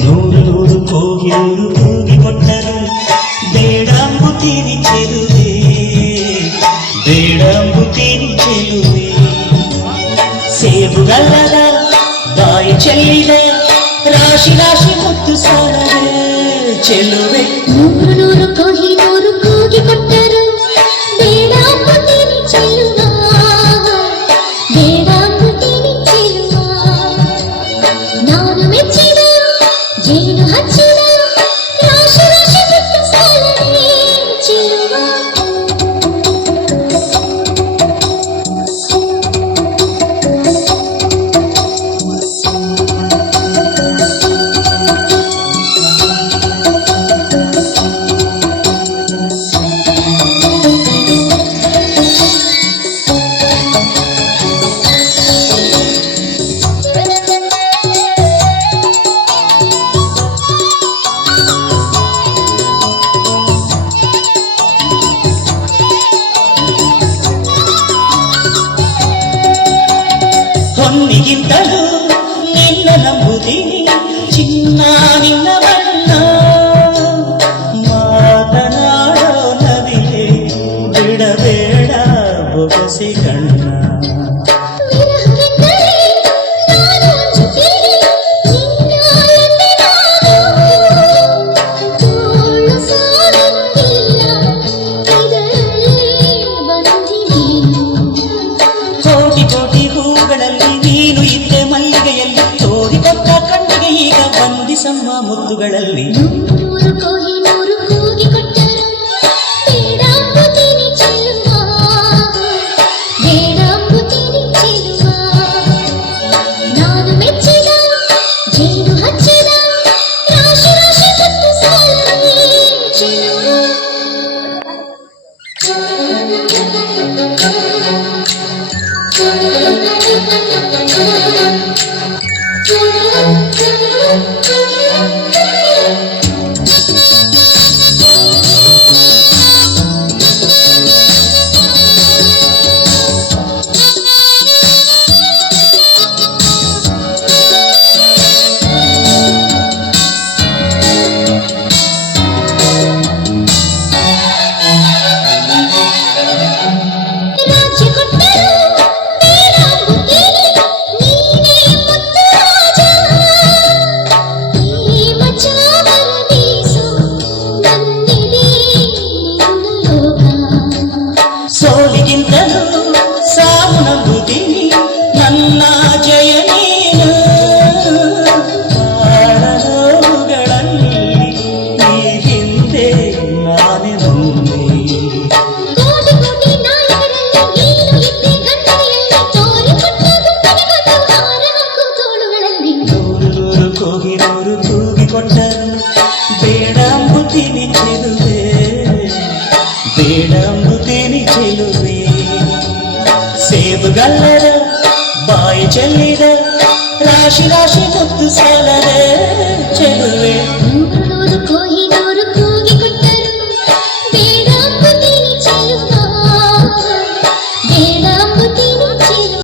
ನೂರು ನೂರು ಕೋಗಿಲು ಕೂಗಿಕೊಟ್ಟರು ಬೇಡಂಬುತ್ತೀನಿ ಚೆಲುವೆ, ಬೇಡಂಬುತ್ತೀನಿ ಚೆಲುವೆ. ಸೇಬುಗಲ್ಲದ ಬಾಯಿ ಚೆಲ್ಲಿದ ರಾಶಿ ರಾಶಿ ಮುತ್ತು ಸಾಲದೆ ಚೆಲುವೆ. ನೂರು ನೂರು ಕೋಗಿಲು ಕೂಗಿಕೊಟ್ಟರು ಬೇಡಂಬುತ್ತೀನಿ ಚೆಲುವ, ಬೇಡಂಬುತ್ತೀನಿ ಚೆಲುವ. ನಾನು ಮೆಚ್ಚಿದ ಜೇನು ಹಚ್ಚಿದ ರಾಶಿ ರಾಶಿ ಮುತ್ತು ಸಾಲದೆ ಚೆಲುವ. ಹೊನ್ನಿಗಿಂತಲೂ ನಿನ್ನ ನಂಬುತ್ತೀನಿ ಚಿನ್ನ ನಿನ್ನ ಬಣ್ಣ. ಮಾತನಾಡೋ ನವಿಲೆ ಬಿಡಬೇಡ ಬೊಗಸೆ ಕಣ್ಣ. ಕೋಟಿ ಕೋಟಿ ಹೂಗಳಲ್ಲಿ ನೀನು ಇದ್ದೆ ಮಲ್ಲಿಗೆಯಲ್ಲಿ, ತೋರಿಕೊಟ್ಟ ಕಣ್ಣಿಗೆ ಈಗ ಬಂದಿಸಮ್ಮ ಮುತ್ತುಗಳಲ್ಲಿ. ನೂರು ಕೋಗಿಲು ಕೂಗಿಕೊಟ್ಟರು ಬೇಡಂಬುತ್ತೀನಿ ಚೆಲುವ, ಬೇಡಂಬುತ್ತೀನಿ ಚೆಲುವ. ನಾನು ಮೆಚ್ಚಿದ ಜೇನು ಹಚ್ಚಿದ ರಾಶಿ ರಾಶಿ ಮುತ್ತು ಸಾಲದೆ ಚೆಲುವ. ಸೋಲಿಗಿಂತಲೂ ಸಾವು ನಂಬುತ್ತೀನಿ ನನ್ನ ಜಯ ನೀನು. ನೋವುಗಳಲ್ಲಿ ಈ ಹಿಂದೆ ನಾನೇ ಮುಂದೆ. ಕೋಟಿ ಕೋಟಿ ನಾಯಕರಲ್ಲಿ ನೀನು ಇದ್ದೆ ಗಂಟೆಯಲ್ಲಿ, ತೋರಿಕೊಟ್ಟ ಗುಂಪಿಗೆ ಬಂದು ಹಾರ ಹಾಕು ತೋಳುಗಳಲ್ಲಿ. ನೂರು ನೂರು ಕೋಗಿಲು ಕೂಗಿಕೊಟ್ಟರು ಬೇಡಂಬುತ್ತೀನಿ ಚೆಲುವೆ, ಬೇಡಂಬುತ್ತೀನಿ ಚೆಲುವೆ. ಸೇಬುಗಲ್ಲದ ಬಾಯಿ ಚೆಲ್ಲಿದ ರಾಶಿ ರಾಶಿ ಮುತ್ತು ಸಾಲದೆ ಚೆಲುವೆ.